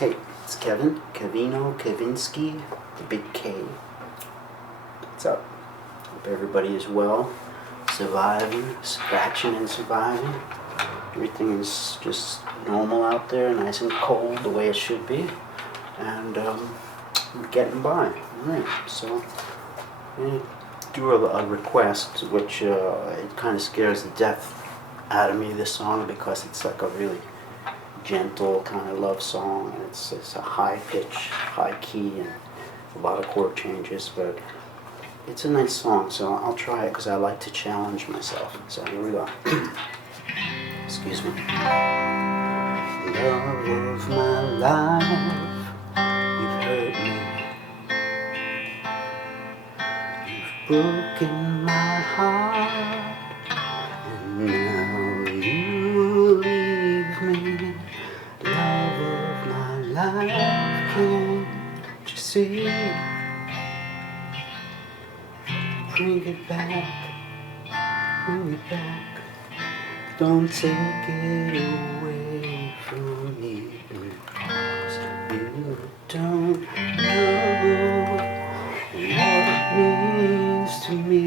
Hey, it's Kevin, Kevinsky, the big K. What's up? Hope everybody is well, surviving, scratching and surviving. Everything is just normal out there, nice and cold, the way it should be, and getting by. Alright, so I'm going to do a request, which it kind of scares the death out of me, this song, because it's like a really gentle kind of love song, and it's a high pitch, high key, and a lot of chord changes, but it's a nice song, so I'll try it because I like to challenge myself. So here we go. Excuse me. Love of my life, you've hurt me, you've broken my heart, and now you leave me. Love of my life, can't you see? Bring it back, bring it back. Don't take it away from me, because you don't know what it means to me.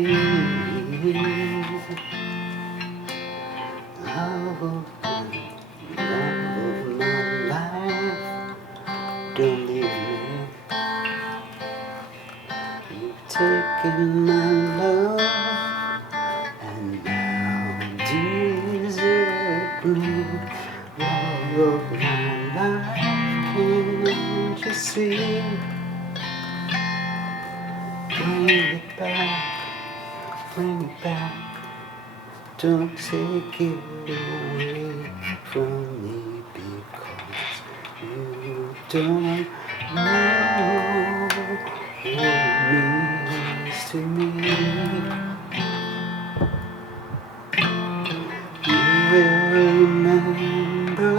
Love of my life, don't leave me. You've taken my love and now desert me. Love of my life, can't you see? Bring it back, bring it back. Don't take it away from me, because you don't know what it means to me. You will remember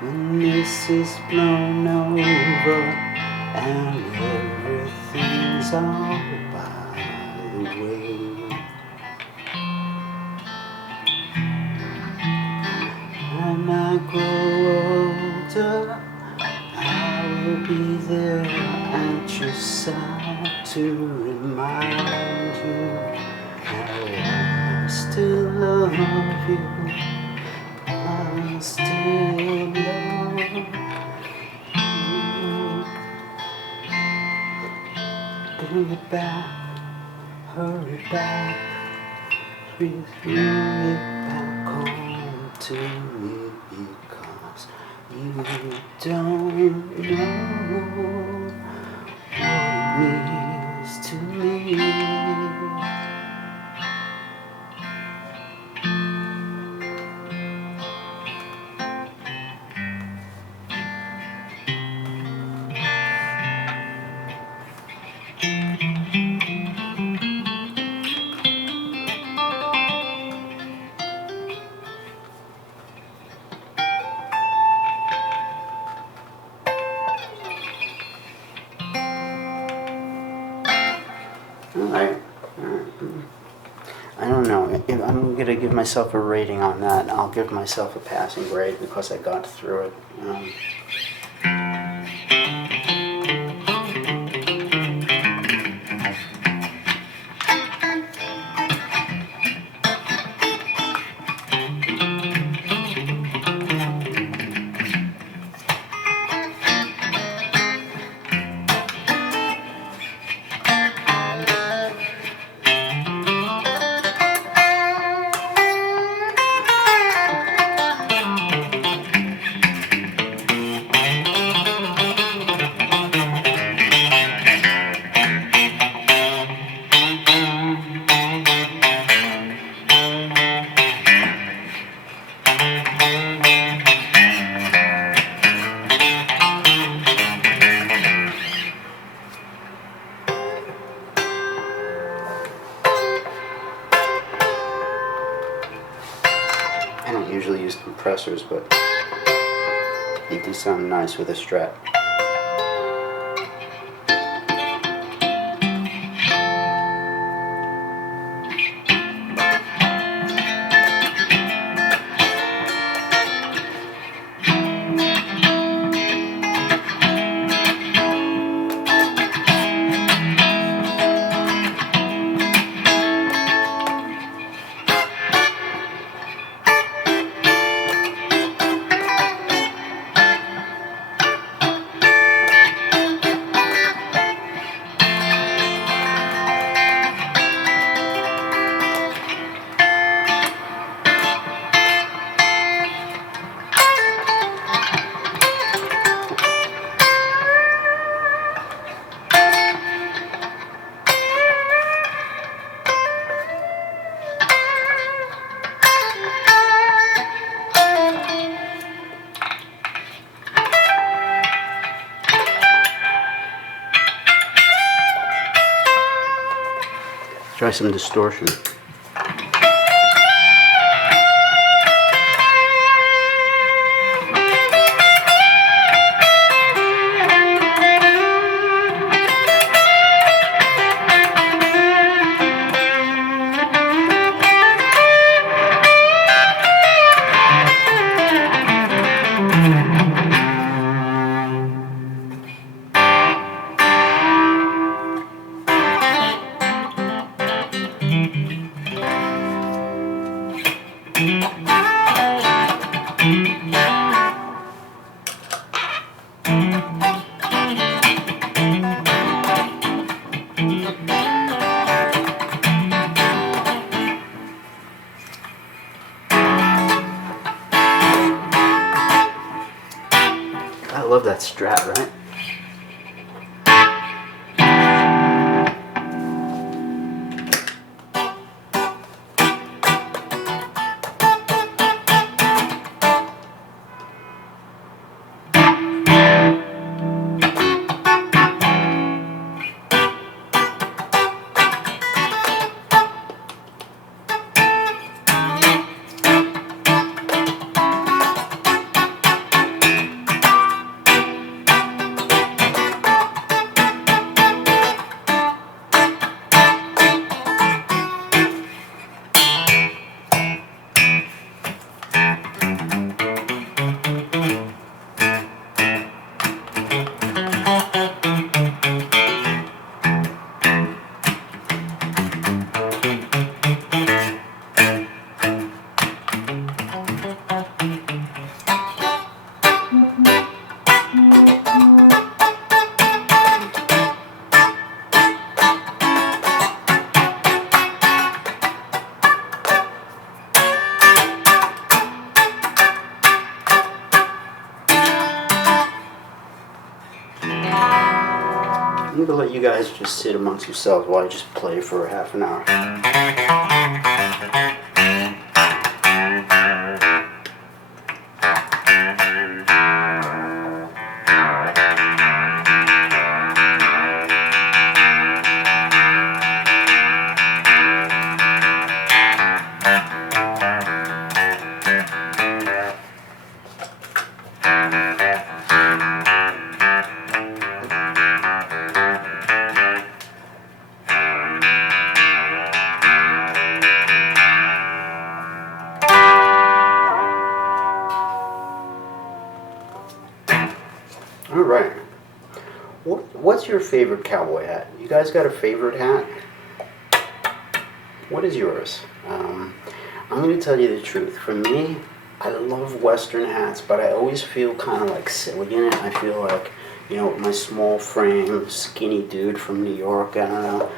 when this is blown over and everything's all by the way. When I grow older, I will be there at your side to remind you how I still love you. I still love you. Bring it back, hurry back, please bring it back home to me, because you don't know what it means to me. Alright. I don't know. If I'm going to give myself a rating on that, I'll give myself a passing grade because I got through it. I don't usually use compressors, but they do sound nice with a Strat. Try some distortion. I love that strat, right? I'm going to let you guys just sit amongst yourselves while I just play for half an hour. All right. What's your favorite cowboy hat? You guys got a favorite hat? What is yours? I'm going to tell you the truth. For me, I love Western hats, but I always feel kind of like silly in it. I feel like, you know, my small frame, skinny dude from New York, I don't know.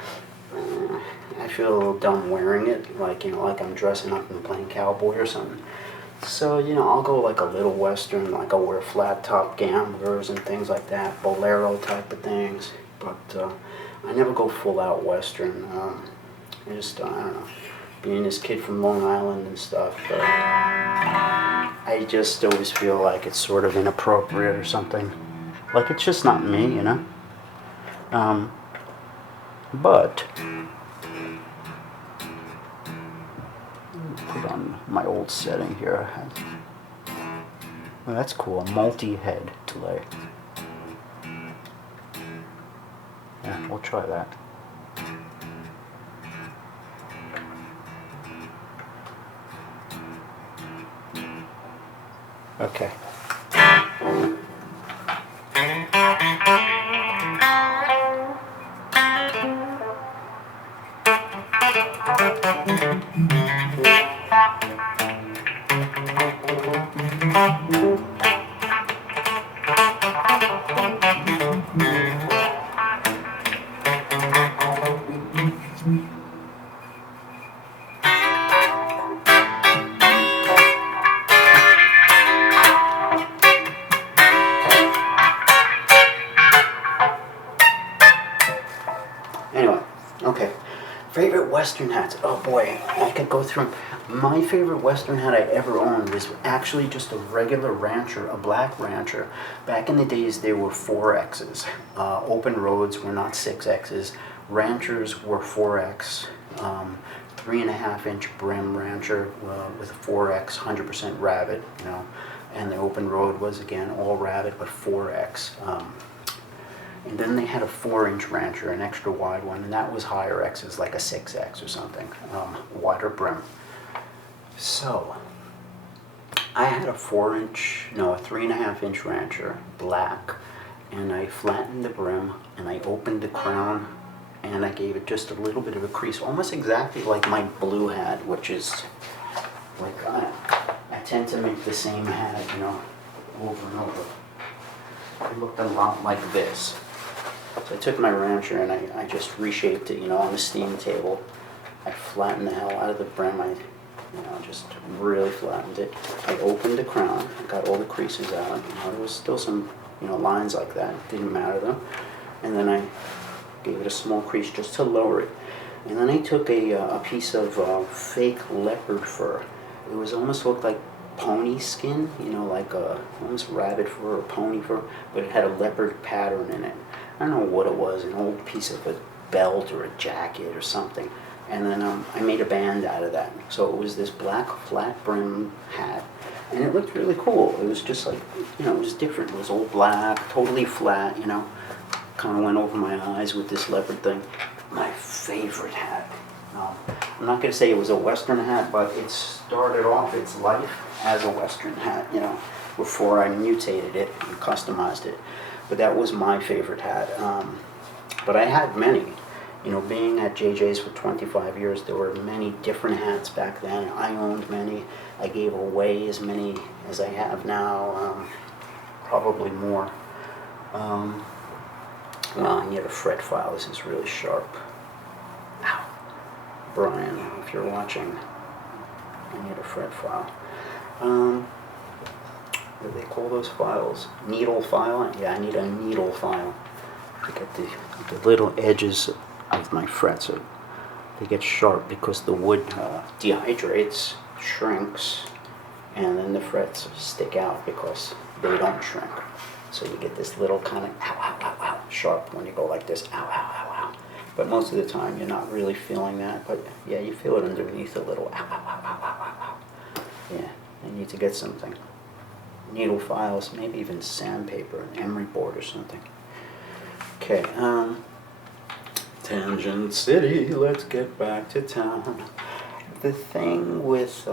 I feel a little dumb wearing it, like, you know, like I'm dressing up and playing cowboy or something. So, you know, I'll go like a little Western, like I'll wear flat top gamblers and things like that, bolero type of things. But I never go full out Western. I just, I don't know, being this kid from Long Island and stuff, I just always feel like it's sort of inappropriate or something. Like it's just not me, you know? But put on my old setting here. Well, that's cool, a multi-head delay. Yeah, we'll try that. Okay. Anyway, okay. Favorite Western hats. Oh boy, I could go through them. My favorite Western hat I ever owned was actually just a regular rancher, a black rancher. Back in the days, they were 4Xs. Open roads were not 6Xs. Ranchers were 4X. Um, 3.5-inch brim rancher with a 4X, 100% rabbit, you know, and the open road was again all rabbit but 4X. And then they had a 4-inch rancher, an extra wide one, and that was higher X's, like a 6X or something, wider brim. So I had a 3.5-inch rancher, black, and I flattened the brim and I opened the crown and I gave it just a little bit of a crease, almost exactly like my blue hat, which is like I tend to make the same hat, you know, over and over. It looked a lot like this. So I took my rancher and I just reshaped it, you know, on the steam table. I flattened the hell out of the brim. I just really flattened it. I opened the crown. I got all the creases out. You know, there was still some, you know, lines like that. It didn't matter though. And then I gave it a small crease just to lower it. And then I took a piece of fake leopard fur. It was almost looked like pony skin, you know, like almost rabbit fur or pony fur, but it had a leopard pattern in it. I don't know what it was, an old piece of a belt or a jacket or something. And then I made a band out of that. So it was this black flat brim hat. And it looked really cool. It was just like, you know, it was different. It was all black, totally flat, you know. Kind of went over my eyes with this leopard thing. My favorite hat. I'm not going to say it was a Western hat, but it started off its life as a Western hat, you know, before I mutated it and customized it. But that was my favorite hat. But I had many. You know, being at JJ's for 25 years, there were many different hats back then. I owned many. I gave away as many as I have now, probably more. Well, I need a fret file. This is really sharp. Ow. Brian, if you're watching, I need a fret file. What do they call those files? Needle file? Yeah, I need a needle file to get the little edges of my frets. So they get sharp because the wood dehydrates, shrinks, and then the frets stick out because they don't shrink. So you get this little kind of ow, ow, ow, ow, sharp when you go like this, ow, ow, ow, ow. But most of the time you're not really feeling that, but yeah, you feel it underneath a little ow, ow, ow, ow, ow, ow, ow. Yeah, I need to get something. Needle files, maybe even sandpaper, an emery board or something. Okay, Tangent City, let's get back to town. The thing with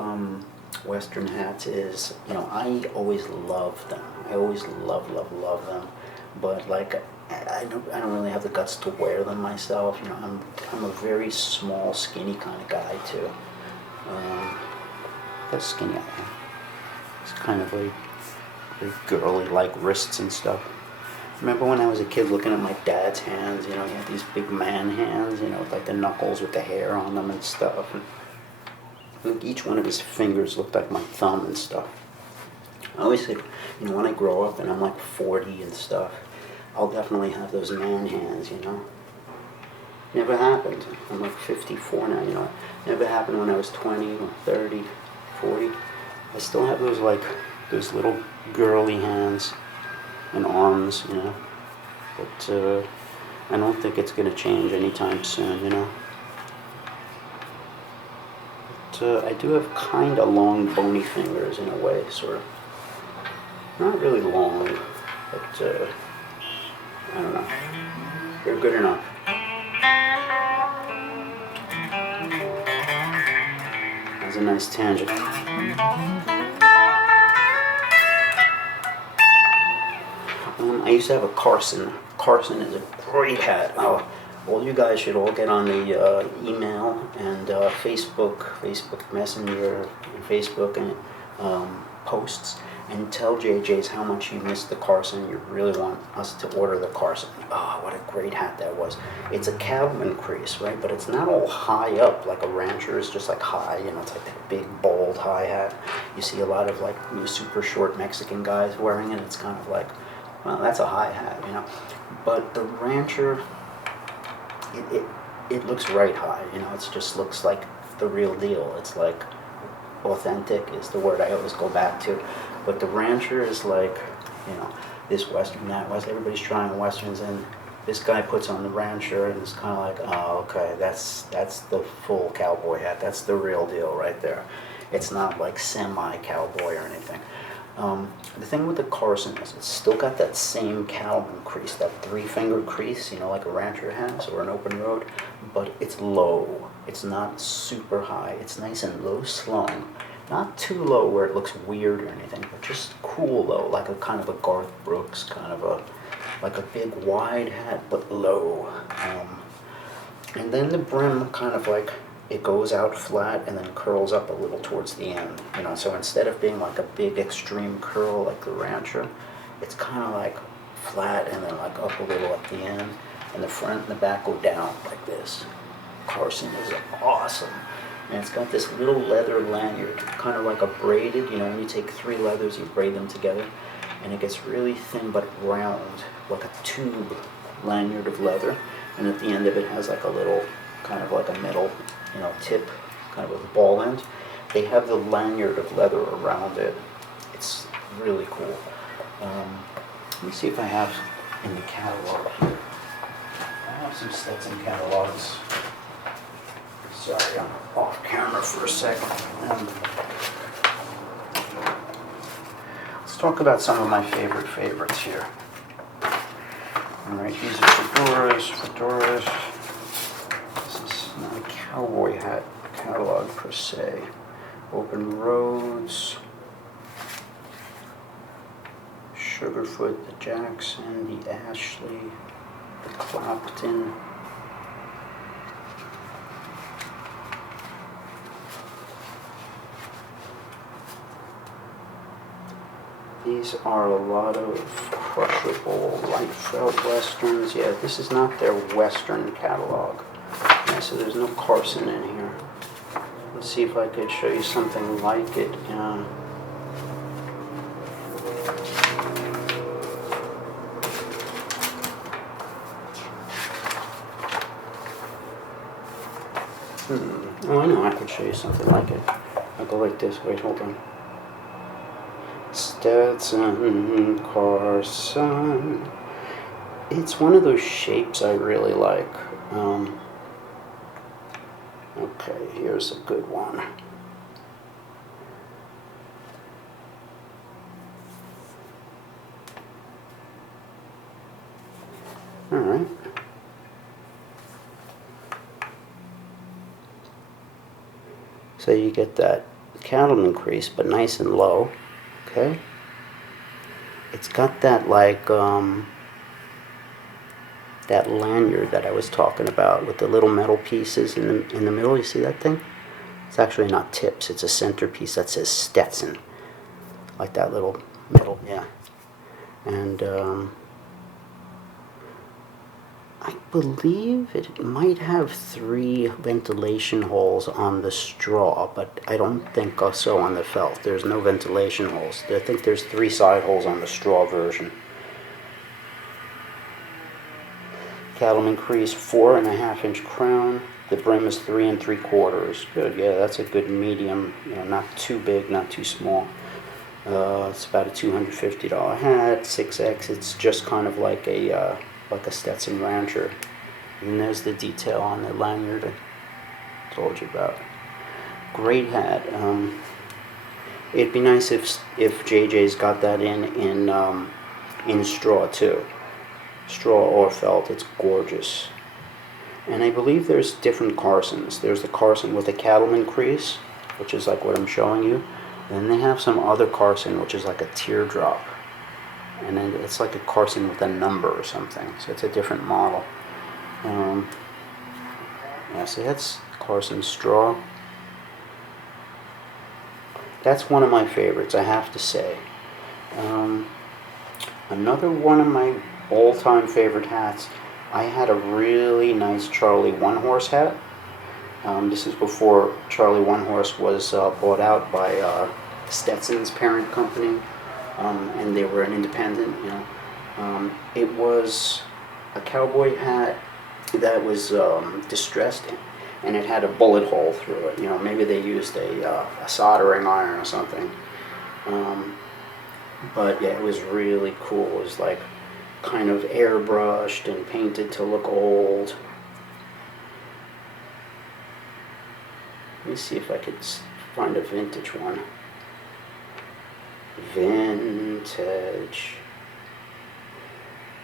Western hats is, you know, I always loved them. I always love them. But like, I don't really have the guts to wear them myself. You know, I'm a very small, skinny kind of guy too. That's skinny I am. It's kind of like very girly, like wrists and stuff. Remember when I was a kid looking at my dad's hands, you know, he had these big man hands, you know, with like the knuckles with the hair on them and stuff. And like each one of his fingers looked like my thumb and stuff. I always say, you know, when I grow up and I'm like 40 and stuff, I'll definitely have those man hands, you know. Never happened. I'm like 54 now, you know. Never happened when I was 20 or 30, 40. I still have those like, those little girly hands and arms, you know. But I don't think it's going to change anytime soon, you know. But I do have kind of long, bony fingers in a way, sort of. Not really long, but I don't know. They're good enough. That's a nice tangent. I used to have a Carson. Carson is a great hat. Well, you guys should all get on the email and Facebook Messenger, and Facebook and posts, and tell JJ's how much you missed the Carson. You really want us to order the Carson. Oh, what a great hat that was. It's a cattleman crease, right? But it's not all high up like a rancher is, just like high, you know, it's like that big, bold, high hat. You see a lot of like super short Mexican guys wearing it. It's kind of like, well, that's a high hat, you know. But the rancher, it looks right high, you know. It just looks like the real deal. It's like authentic is the word I always go back to. But the rancher is like, you know, this Western, that West. Everybody's trying Westerns, and this guy puts on the rancher, and it's kind of like, oh, okay, that's the full cowboy hat. That's the real deal right there. It's not like semi-cowboy or anything. The thing with the Carson is it's still got that same cattleman crease, that three-finger crease, you know, like a rancher has or an open road, but it's low. It's not super high. It's nice and low slung. Not too low where it looks weird or anything, but just cool low, like a kind of a Garth Brooks, kind of a, like a big wide hat, but low. And then the brim kind of like, it goes out flat and then curls up a little towards the end, you know, so instead of being like a big extreme curl like the rancher, it's kind of like flat and then like up a little at the end, and the front and the back go down like this. Carson is awesome. And it's got this little leather lanyard, kind of like a braided, you know, when you take three leathers, you braid them together, and it gets really thin but round, like a tube lanyard of leather, and at the end of it has like a little, kind of like a metal, you know, tip, kind of a ball end. They have the lanyard of leather around it. It's really cool. Let me see if I have in the catalog here. I have some Stetson catalogs. Sorry, I'm off camera for a second. Let's talk about some of my favorites here. Alright, these are fedoras. This is not a cowboy hat catalog per se. Open Roads, Sugarfoot, the Jackson, the Ashley, the Clapton. These are a lot of crushable light felt westerns. Yeah, this is not their western catalog. Yeah, so there's no Carson in here. Let's see if I could show you something like it. Oh, I know I could show you something like it. I'll go like this. Wait, hold on. Stetson Carson. It's one of those shapes I really like. Okay, here's a good one. All right. So you get that cattleman crease, but nice and low. Okay. It's got that like that lanyard that I was talking about with the little metal pieces in the middle. You see that thing? It's actually not tips. It's a centerpiece that says Stetson, like that little metal. Yeah. And I believe it might have 3 ventilation holes on the straw, but I don't think so on the felt. There's no ventilation holes. I think there's 3 side holes on the straw version. Cattleman crease, 4.5-inch crown. The brim is 3 3/4. Good, yeah, that's a good medium. You know, not too big, not too small. It's about a $250 hat, 6X. It's just kind of like a Stetson Rancher. And there's the detail on the lanyard I told you about. Great hat. It'd be nice if JJ's got that in straw too. Straw or felt. It's gorgeous. And I believe there's different Carsons. There's the Carson with a cattleman crease, which is like what I'm showing you. Then they have some other Carson, which is like a teardrop. And then it's like a Carson with a number or something. So it's a different model. Yeah, so that's Carson straw. That's one of my favorites, I have to say. Another one of my all-time favorite hats, I had a really nice Charlie One Horse hat. This is before Charlie One Horse was bought out by Stetson's parent company, and they were an independent, you know. It was a cowboy hat that was distressed, and it had a bullet hole through it. You know, maybe they used a soldering iron or something. But yeah, it was really cool. It was like kind of airbrushed and painted to look old. Let me see if I could find a vintage one. Vintage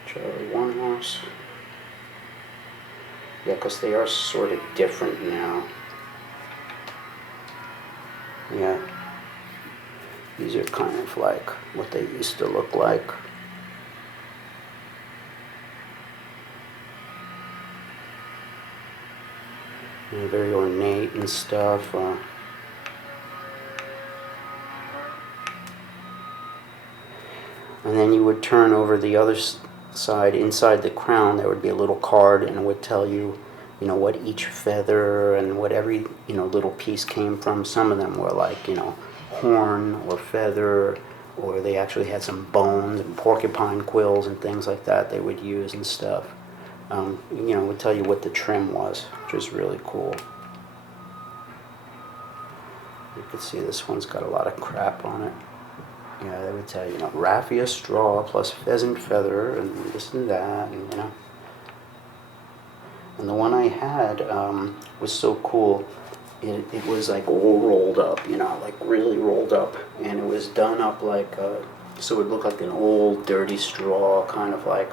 Charlie One Horse. Yeah, because they are sort of different now. Yeah. These are kind of like what they used to look like. Yeah, very ornate and stuff. And then you would turn over the other side, inside the crown, there would be a little card, and it would tell you, you know, what each feather and what every, you know, little piece came from. Some of them were like, you know, horn or feather, or they actually had some bones and porcupine quills and things like that they would use and stuff. You know, it would tell you what the trim was, which is really cool. You can see this one's got a lot of crap on it. Yeah, they would tell you, you know, raffia straw plus pheasant feather and this and that, and you know. And the one I had was so cool. It was like all rolled up, you know, like really rolled up, and it was done up like so it would look like an old dirty straw, kind of like,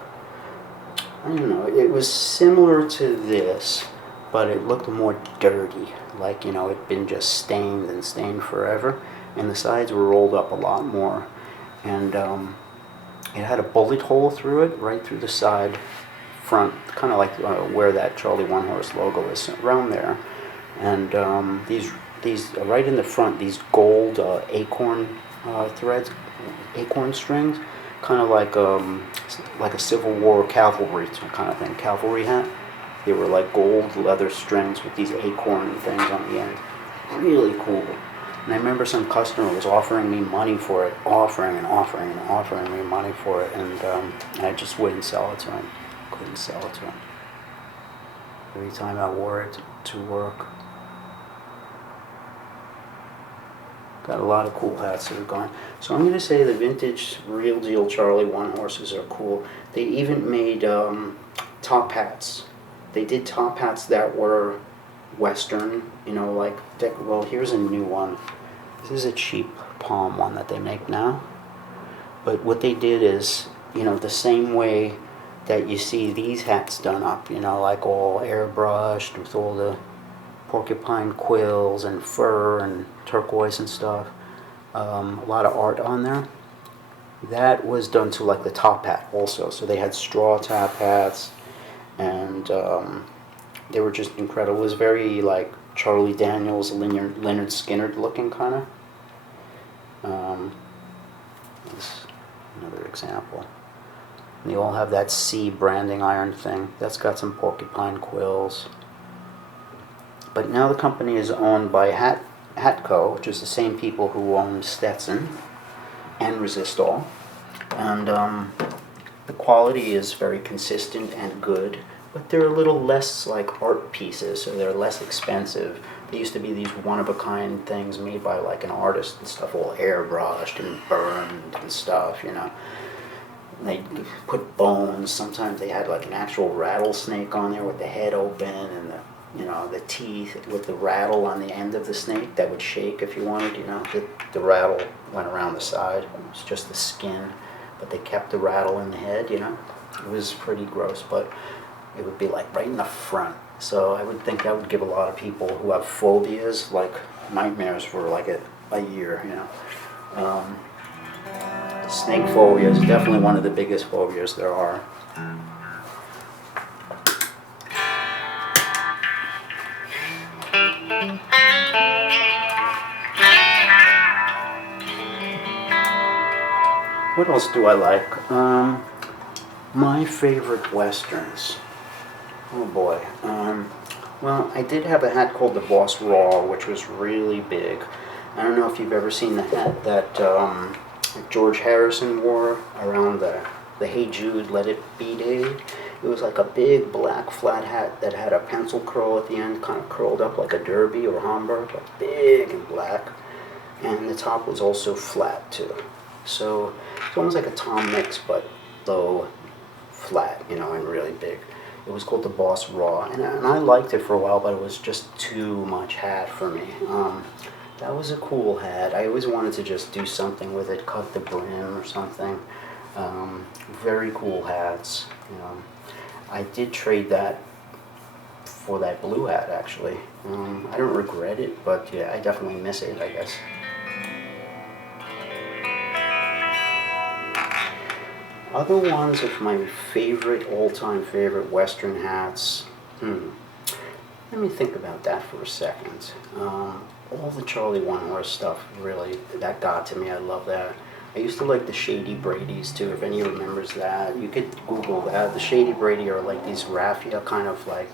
I don't know. It was similar to this, but it looked more dirty, like, you know, it'd been just stained and stained forever. And the sides were rolled up a lot more, and it had a bullet hole through it, right through the side front, kind of like where that Charlie One Horse logo is, around there. And these right in the front, these gold acorn threads, acorn strings, kind of like a Civil War cavalry kind of thing, cavalry hat. They were like gold leather strings with these acorn things on the end. Really cool. And I remember some customer was offering me money for it, offering me money for it, and I just wouldn't sell it to him. Couldn't sell it to him. Every time I wore it to work. Got a lot of cool hats that are gone. So I'm going to say the vintage, real deal Charlie One Horses are cool. They even made top hats. They did top hats that were Western, you know, like, well, here's a new one. This is a cheap palm one that they make now. But what they did is, you know, the same way that you see these hats done up, you know, like all airbrushed with all the porcupine quills and fur and turquoise and stuff. A lot of art on there. That was done to like the top hat also. So they had straw top hats, and they were just incredible. It was very like Charlie Daniels, Leonard Skinner looking kind of. That's another example. And they all have that C branding iron thing. That's got some porcupine quills. But now the company is owned by Hatco, which is the same people who own Stetson and Resistol. And the quality is very consistent and good, but they're a little less like art pieces, so they're less expensive. They used to be these one-of-a-kind things made by like an artist and stuff, all airbrushed and burned and stuff, you know. They put bones. Sometimes they had like an actual rattlesnake on there with the head open and the, you know, the teeth with the rattle on the end of the snake that would shake if you wanted, you know. The rattle went around the side. It was just the skin, but they kept the rattle in the head, you know. It was pretty gross, but it would be like right in the front. So I would think that would give a lot of people who have phobias, like nightmares for like a year, you know. Snake phobia is definitely one of the biggest phobias there are. What else do I like? My favorite westerns. Oh boy. Well, I did have a hat called the Boss Raw, which was really big. I don't know if you've ever seen the hat that George Harrison wore around the Hey Jude, Let It Be Day. It was like a big black flat hat that had a pencil curl at the end, kind of curled up like a derby or Homburg, but big and black. And the top was also flat too. So it's almost like a Tom Mix, but low, flat, you know, and really big. It was called the Boss Raw, and I liked it for a while, but it was just too much hat for me. That was a cool hat. I always wanted to just do something with it, cut the brim or something. Very cool hats. I did trade that for that blue hat, actually. I don't regret it, but yeah, I definitely miss it, I guess. Other ones of my favorite, all-time favorite Western hats. Let me think about that for a second. All the Charlie One Horse stuff, really, that got to me. I love that. I used to like the Shady Bradys too, if any remembers that. You could Google that. The Shady Brady are like these raffia kind of like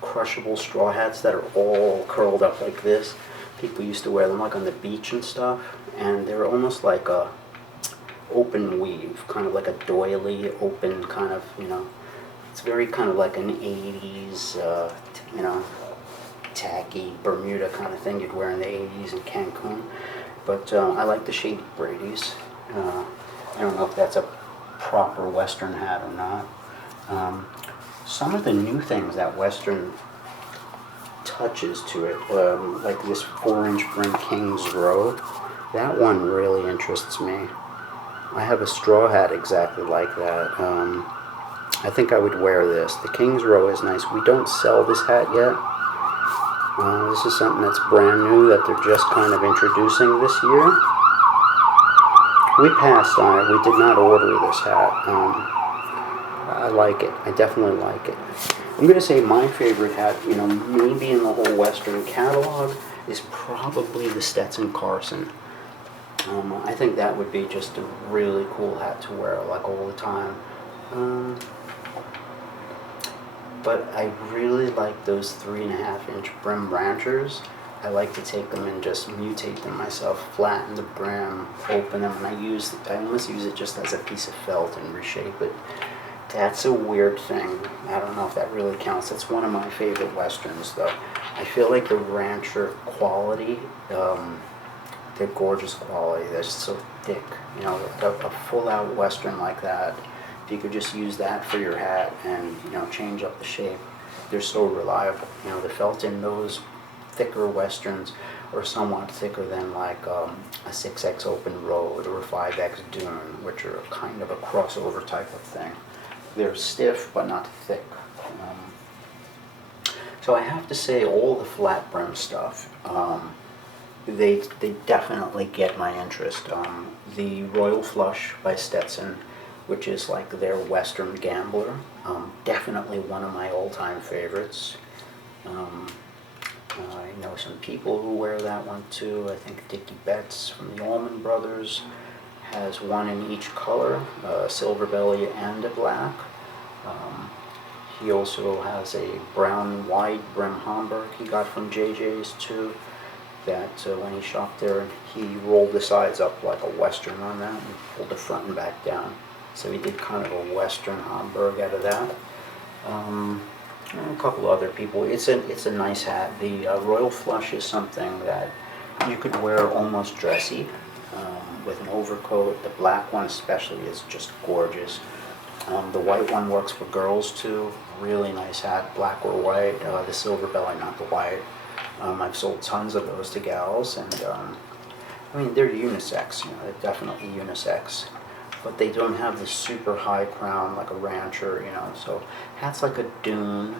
crushable straw hats that are all curled up like this. People used to wear them like on the beach and stuff, and they're almost like a open weave, kind of like a doily, open kind of, it's very kind of like an 80s, tacky Bermuda kind of thing you'd wear in the 80s in Cancun. But I like the Shady Bradys. I don't know if that's a proper Western hat or not. Some of the new things that Western touches to it, like this 4-inch brim King's Row, that one really interests me. I have a straw hat exactly like that. I think I would wear this. The King's Row is nice. We don't sell this hat yet. This is something that's brand new that they're just kind of introducing this year. We passed on it. We did not order this hat. I like it. I definitely like it. I'm going to say my favorite hat, maybe in the whole Western catalog, is probably the Stetson Carson. I think that would be just a really cool hat to wear, like, all the time. But I really like those 3.5-inch brim ranchers. I like to take them and just mutate them myself, flatten the brim, open them, and I almost use it just as a piece of felt and reshape it. That's a weird thing. I don't know if that really counts. It's one of my favorite Westerns, though. I feel like the rancher quality, they're gorgeous quality. They're just so thick. A full-out Western like that, if you could just use that for your hat and, change up the shape, they're so reliable. The felt in those thicker Westerns are somewhat thicker than like a 6X Open Road or a 5X Dune, which are kind of a crossover type of thing. They're stiff but not thick. So I have to say, all the flat brim stuff, they definitely get my interest. The Royal Flush by Stetson, which is like their Western Gambler, definitely one of my all-time favorites. I know some people who wear that one too. I think Dickie Betts from the Allman Brothers has one in each color, silver belly and a black. He also has a brown wide brim Homburg he got from JJ's too, that when he shopped there, he rolled the sides up like a Western on that and pulled the front and back down. So he did kind of a Western Homburg out of that. A couple other people. It's a nice hat. The Royal Flush is something that you could wear almost dressy with an overcoat. The black one especially is just gorgeous. The white one works for girls too. Really nice hat, black or white. The silver belly, not the white. I've sold tons of those to gals, and they're unisex. They're definitely unisex. But they don't have the super high crown like a rancher, so hats like a Dune,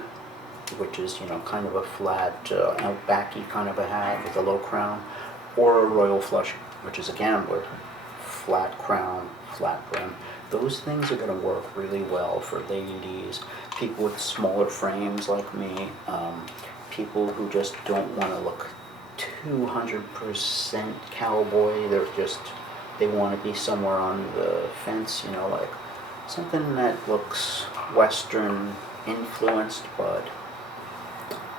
which is, kind of a flat, outbacky kind of a hat with a low crown, or a Royal Flush, which is a Gambler, flat crown, flat brim. Those things are going to work really well for ladies, people with smaller frames like me, people who just don't want to look 200% cowboy. They want to be somewhere on the fence, like something that looks Western influenced, but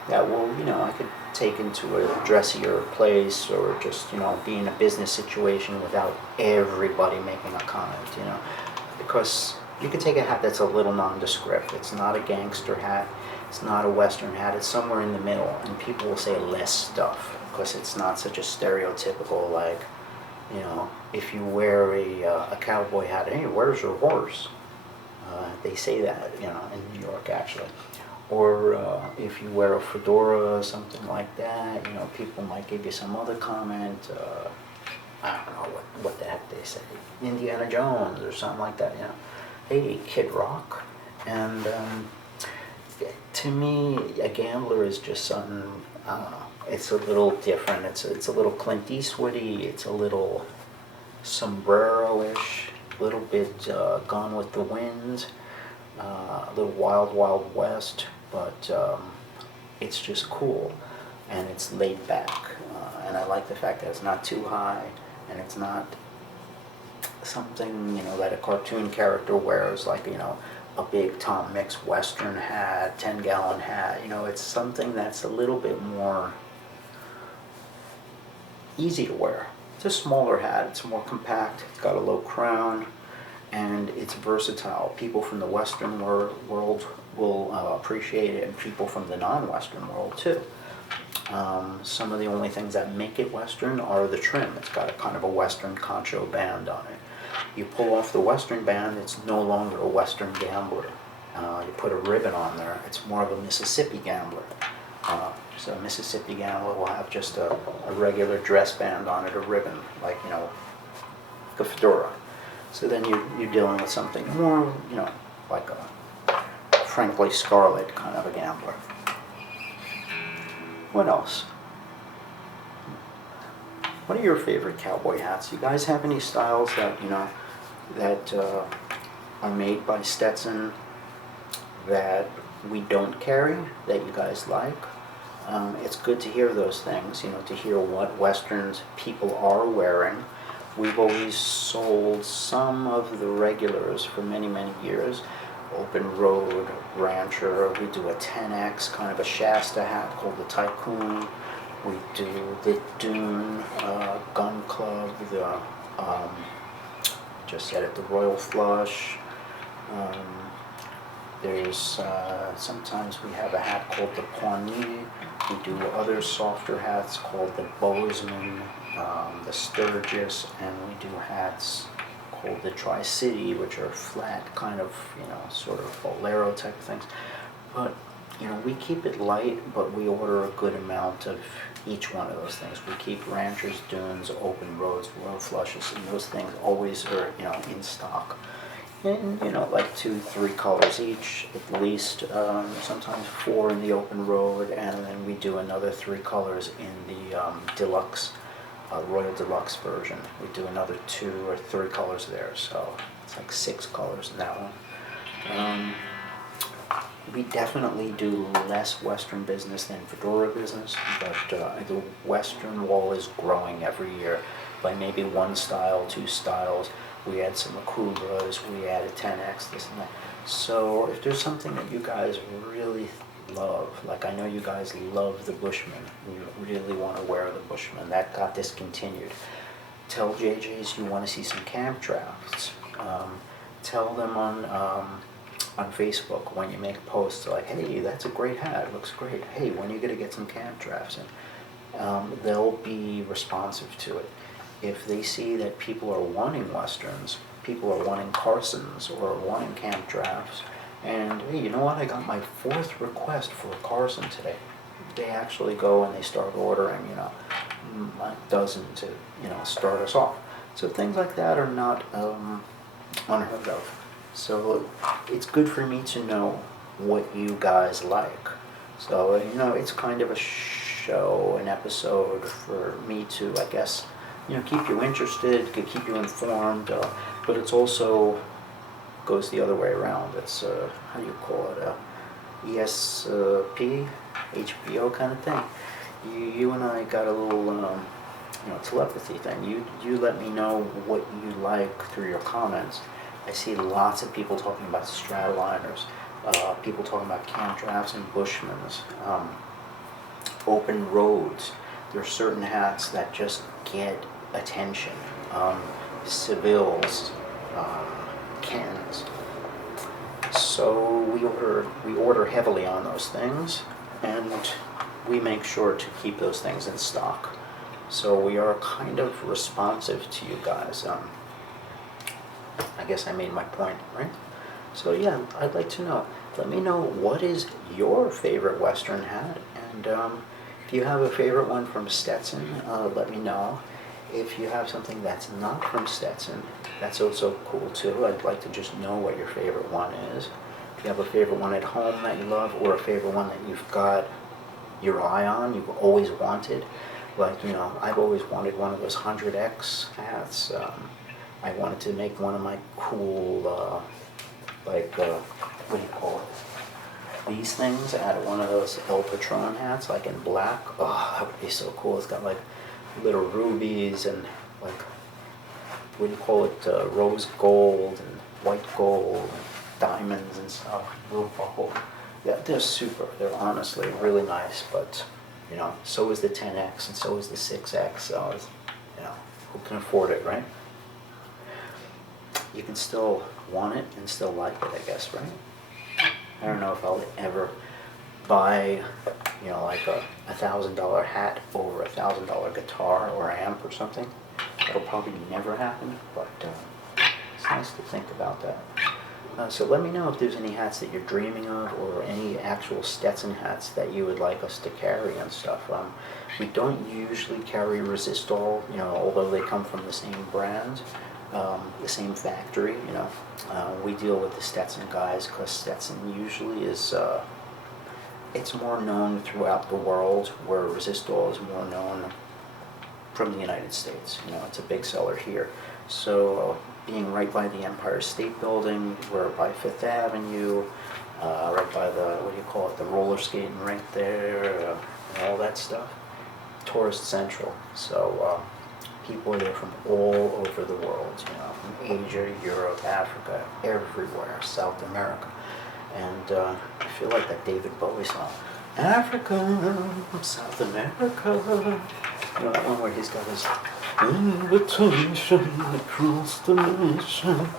that will, I could take into a dressier place, or just, be in a business situation without everybody making a comment, because you could take a hat that's a little nondescript. It's not a gangster hat, it's not a Western hat, it's somewhere in the middle, and people will say less stuff because it's not such a stereotypical, like, if you wear a cowboy hat, hey, where's your horse? They say that, you know, in New York actually. Or if you wear a fedora or something like that, you know, people might give you some other comment. I don't know what the heck they say. Indiana Jones or something like that, you know. Hey, Kid Rock. And to me, a gambler is just something, I don't know, it's a little different. It's a little Clint Eastwoody, it's a little sombrero-ish, a little bit Gone with the Wind, a little Wild Wild West, but it's just cool, and it's laid back, and I like the fact that it's not too high, and it's not something, you know, that a cartoon character wears, like, you know, a big Tom Mix Western hat, 10-gallon hat. You know, it's something that's a little bit more easy to wear. It's a smaller hat, it's more compact, it's got a low crown, and it's versatile. People from the Western world will appreciate it, and people from the non-Western world too. Some of the only things that make it Western are the trim. It's got a kind of a Western concho band on it. You pull off the Western band, it's no longer a Western gambler. You put a ribbon on there, it's more of a Mississippi gambler. So a Mississippi gambler will have just a regular dress band on it, a ribbon, like, you know, the fedora. So then you're dealing with something more, you know, like a frankly scarlet kind of a gambler. What else? What are your favorite cowboy hats? You guys have any styles that, you know, that are made by Stetson that we don't carry, that you guys like? It's good to hear those things, you know, to hear what Westerns people are wearing. We've always sold some of the regulars for many, many years. Open Road, Rancher, we do a 10X, kind of a Shasta hat called the Tycoon. We do the Dune Gun Club, the, just said it, the Royal Flush. There's, sometimes we have a hat called the Pawnee. We do other softer hats called the Bozeman, the Sturgis, and we do hats called the Tri-City, which are flat, kind of, you know, sort of bolero type things. But, you know, we keep it light, but we order a good amount of each one of those things. We keep Ranchers, Dunes, Open Roads, Royal Flushes, and those things always are, you know, in stock. And, you know, like 2-3 colors each, at least, sometimes 4 in the Open Road, and then we do another 3 colors in the deluxe, Royal Deluxe version. We do another 2 or 3 colors there, so it's like 6 colors in that one. We definitely do less Western business than Fedora business, but the Western wall is growing every year by maybe 1 style, 2 styles. We add some Akubras, we add a 10X, this and that. So if there's something that you guys really love, like I know you guys love the Bushman, and you really want to wear the Bushman, that got discontinued. Tell JJs you want to see some camp drafts. Tell them on Facebook when you make posts like, hey, that's a great hat, it looks great. Hey, when are you going to get some camp drafts in? They'll be responsive to it. If they see that people are wanting Westerns, people are wanting Carsons or wanting camp drafts, and hey, you know what, I got my 4th request for a Carson today. They actually go and they start ordering, you know, a dozen to, you know, start us off. So things like that are not unheard of. So it's good for me to know what you guys like. So, you know, it's kind of a show, an episode for me to, I guess, you know, keep you interested, could keep you informed, but it's also goes the other way around. It's, how do you call it, ESP, HBO kind of thing. You and I got a little, you know, telepathy thing. You let me know what you like through your comments. I see lots of people talking about Stratoliners, people talking about camp drafts and Bushmans, Open Roads. There are certain hats that just get attention, Seville's, Kens. So we order heavily on those things, and we make sure to keep those things in stock. So we are kind of responsive to you guys. I guess I made my point, right? So yeah, I'd like to know. Let me know what is your favorite Western hat, and if you have a favorite one from Stetson, let me know. If you have something that's not from Stetson, that's also cool too. I'd like to just know what your favorite one is. If you have a favorite one at home that you love, or a favorite one that you've got your eye on, you've always wanted. Like, I've always wanted one of those 100X hats. I wanted to make one of my cool, what do you call it? These things out of one of those El Patron hats, like in black. Oh, that would be so cool. It's got like little rubies and like, what do you call it? Rose gold and white gold and diamonds and stuff. Little buckle. Yeah, they're super. They're honestly really nice, but so is the 10X and so is the 6X. So who can afford it, right? You can still want it and still like it, I guess, right? I don't know if I'll ever buy, like a $1,000 hat over a $1,000 guitar or amp or something. That'll probably never happen, but it's nice to think about that. So let me know if there's any hats that you're dreaming of, or any actual Stetson hats that you would like us to carry and stuff. We don't usually carry Resistol, although they come from the same brand, the same factory. We deal with the Stetson guys because Stetson usually is. It's more known throughout the world, where Resistol is more known from the United States. It's a big seller here. So being right by the Empire State Building, we're by Fifth Avenue, right by the roller skating rink there, and all that stuff. Tourist Central. So people are there from all over the world, from Asia, Europe, Africa, everywhere, South America. And I feel like that David Bowie song, Africa, South America. That one where he's got his invitation across the nation.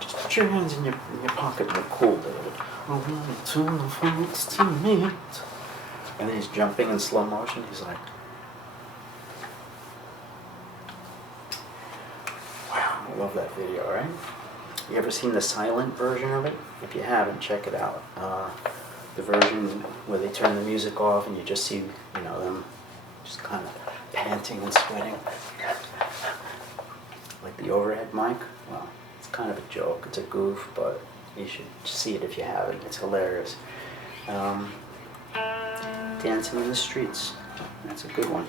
Just put your hands in your pocket and you're cool, David. I want to the folks to meet. And then he's jumping in slow motion. He's like, wow, I love that video, right? You ever seen the silent version of it? If you haven't, check it out. The version where they turn the music off and you just see, them just kind of panting and sweating. Like the overhead mic. Well, it's kind of a joke. It's a goof, but you should see it if you haven't. It's hilarious. Dancing in the Streets. That's a good one.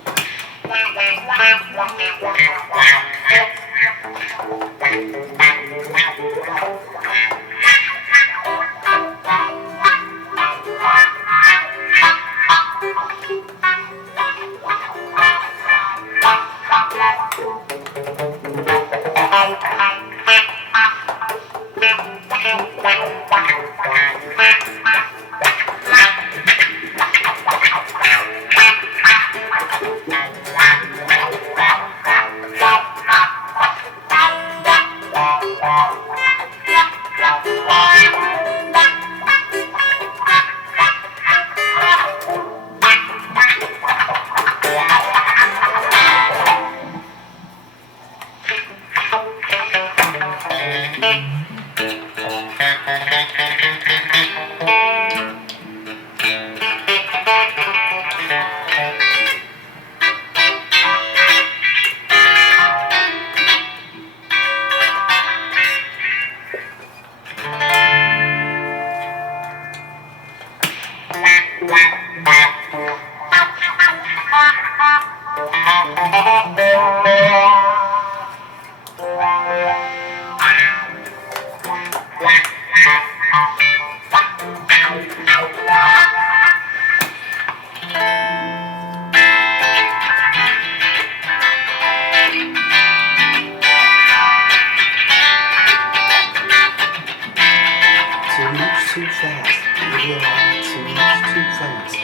Too fast, yeah, too much, too fast.